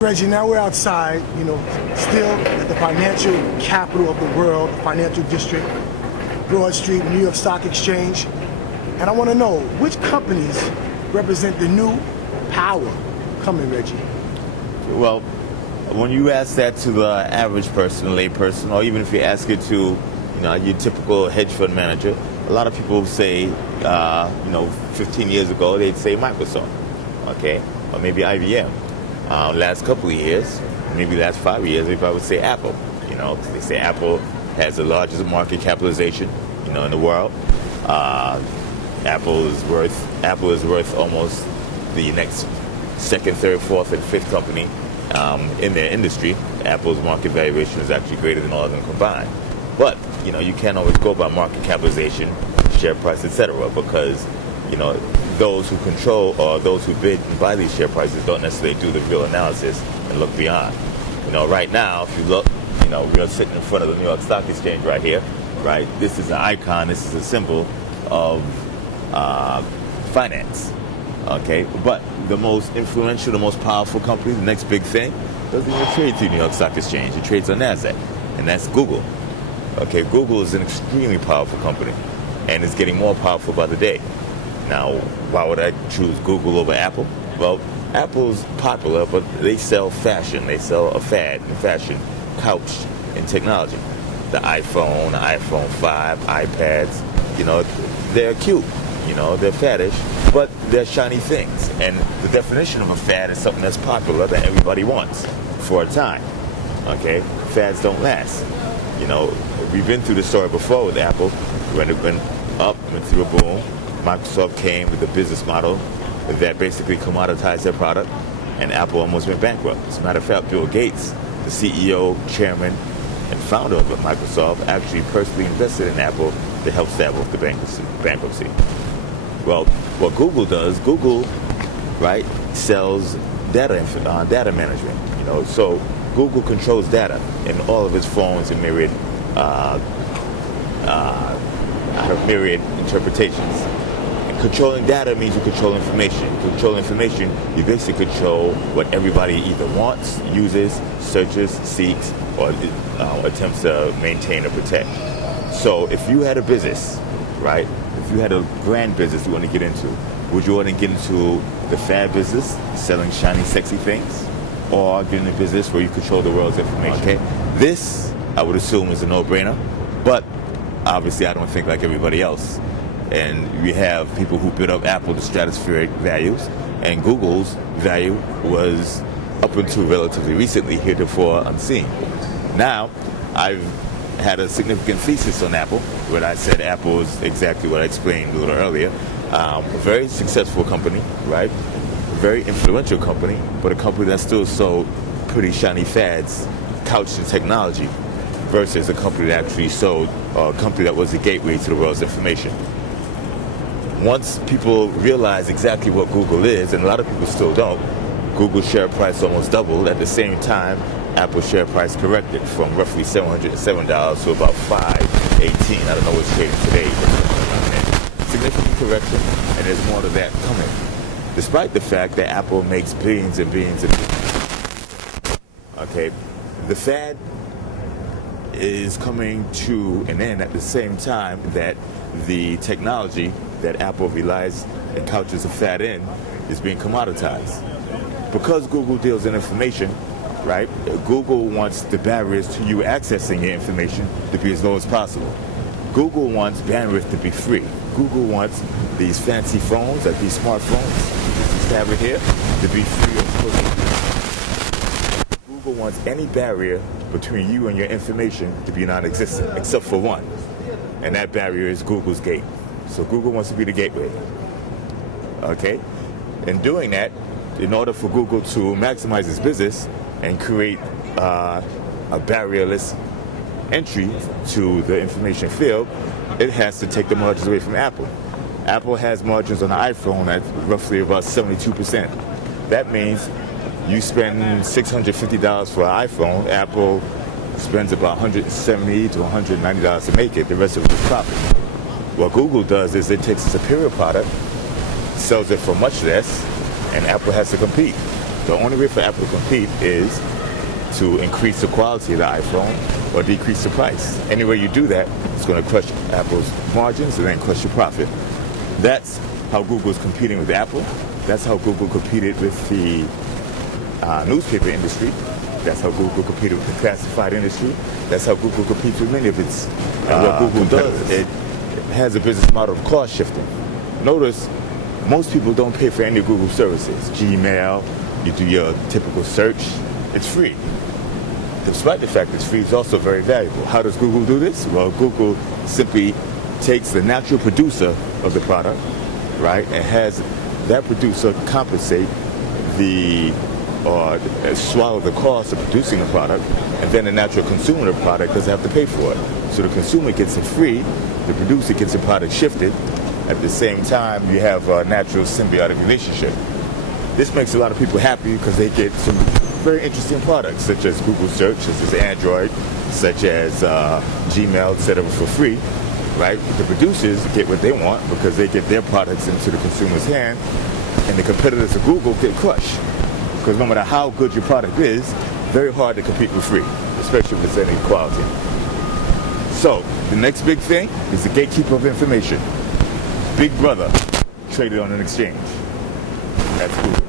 Reggie, now we're outside, still at the financial capital of the world, the financial district, Broad Street, New York Stock Exchange. And I want to know, which companies represent the new power coming, Reggie? Well, when you ask that to the average person, a lay person, or even if you ask it to, your typical hedge fund manager, a lot of people say, 15 years ago, they'd say Microsoft, okay, or maybe IBM. Last couple of years, maybe last 5 years, if I would say Apple. They say Apple has the largest market capitalization, in the world. Apple is worth almost the next second, third, fourth, and fifth company in their industry. Apple's market valuation is actually greater than all of them combined. But you can't always go by market capitalization, share price, etc., because those who control or those who bid and buy these share prices don't necessarily do the real analysis and look beyond. Right now, if you look, we're sitting in front of the New York Stock Exchange right here, right? This is an icon, this is a symbol of finance, okay? But the most influential, the most powerful company, the next big thing, doesn't even trade through New York Stock Exchange. It trades on NASDAQ, and that's Google. Okay, Google is an extremely powerful company, and it's getting more powerful by the day. Now, why would I choose Google over Apple? Well, Apple's popular, but they sell fashion. They sell a fad in fashion, couched in technology. The iPhone, the iPhone 5, iPads, they're cute, they're faddish, but they're shiny things. And the definition of a fad is something that's popular that everybody wants for a time, okay? Fads don't last. We've been through the story before with Apple, when it went up, went through a boom. Microsoft came with a business model that basically commoditized their product, and Apple almost went bankrupt. As a matter of fact, Bill Gates, the CEO, chairman, and founder of Microsoft, actually personally invested in Apple to help stave off the bankruptcy. Well, what Google does, Google, right, sells data management. So Google controls data in all of its phones and myriad interpretations. Controlling data means you control information. You control information, you basically control what everybody either wants, uses, searches, seeks, or attempts to maintain or protect. So if you had a business, right, if you had a grand business you want to get into, would you want to get into the fad business, selling shiny, sexy things, or get in a business where you control the world's information? Okay, this, I would assume, is a no-brainer, but obviously I don't think like everybody else. And we have people who built up Apple to stratospheric values, and Google's value was up until relatively recently heretofore unseen. Now, I've had a significant thesis on Apple, where I said Apple is exactly what I explained a little earlier. A very successful company, right? A very influential company, but a company that still sold pretty shiny fads couched in technology, versus a company that actually sold a company that was the gateway to the world's information. Once people realize exactly what Google is, and a lot of people still don't, Google's share price almost doubled. At the same time, Apple's share price corrected from roughly $707 to about $518. I don't know what's trading today. Significant correction, and there's more to that coming. Despite the fact that Apple makes billions and billions and billions. Okay, the fad is coming to an end at the same time that the technology that Apple relies and couches a fad in is being commoditized. Because Google deals in information, right, Google wants the barriers to you accessing your information to be as low as possible. Google wants bandwidth to be free. Google wants these fancy phones, like these smartphones, this tablet here, to be free of cookies. Google wants any barrier between you and your information to be non-existent, except for one. And that barrier is Google's gate. So Google wants to be the gateway. Okay? In doing that, in order for Google to maximize its business and create a barrierless entry to the information field, it has to take the margins away from Apple. Apple has margins on the iPhone at roughly about 72%. That means you spend $650 for an iPhone, Apple spends about $170 to $190 to make it. The rest of it is profit. What Google does is it takes a superior product, sells it for much less, and Apple has to compete. The only way for Apple to compete is to increase the quality of the iPhone or decrease the price. Any way you do that, it's going to crush Apple's margins and then crush your profit. That's how Google's competing with Apple. That's how Google competed with the newspaper industry. That's how Google competed with the classified industry. That's how Google competes with many of its what Google does. It has a business model of cost shifting. Notice, most people don't pay for any Google services. Gmail, you do your typical search, it's free. Despite the fact it's free, it's also very valuable. How does Google do this? Well, Google simply takes the natural producer of the product, right, and has that producer compensate or swallow the cost of producing the product, and then the natural consumer of the product doesn't have to pay for it. So the consumer gets it free, the producer gets the product shifted. At the same time, you have a natural symbiotic relationship. This makes a lot of people happy because they get some very interesting products, such as Google Search, such as Android, such as Gmail, etc. for free, right? The producers get what they want because they get their products into the consumer's hand, and the competitors of Google get crushed. Because no matter how good your product is, very hard to compete with free, especially if it's any quality. So, the next big thing is the gatekeeper of information. Big Brother traded on an exchange. That's Google.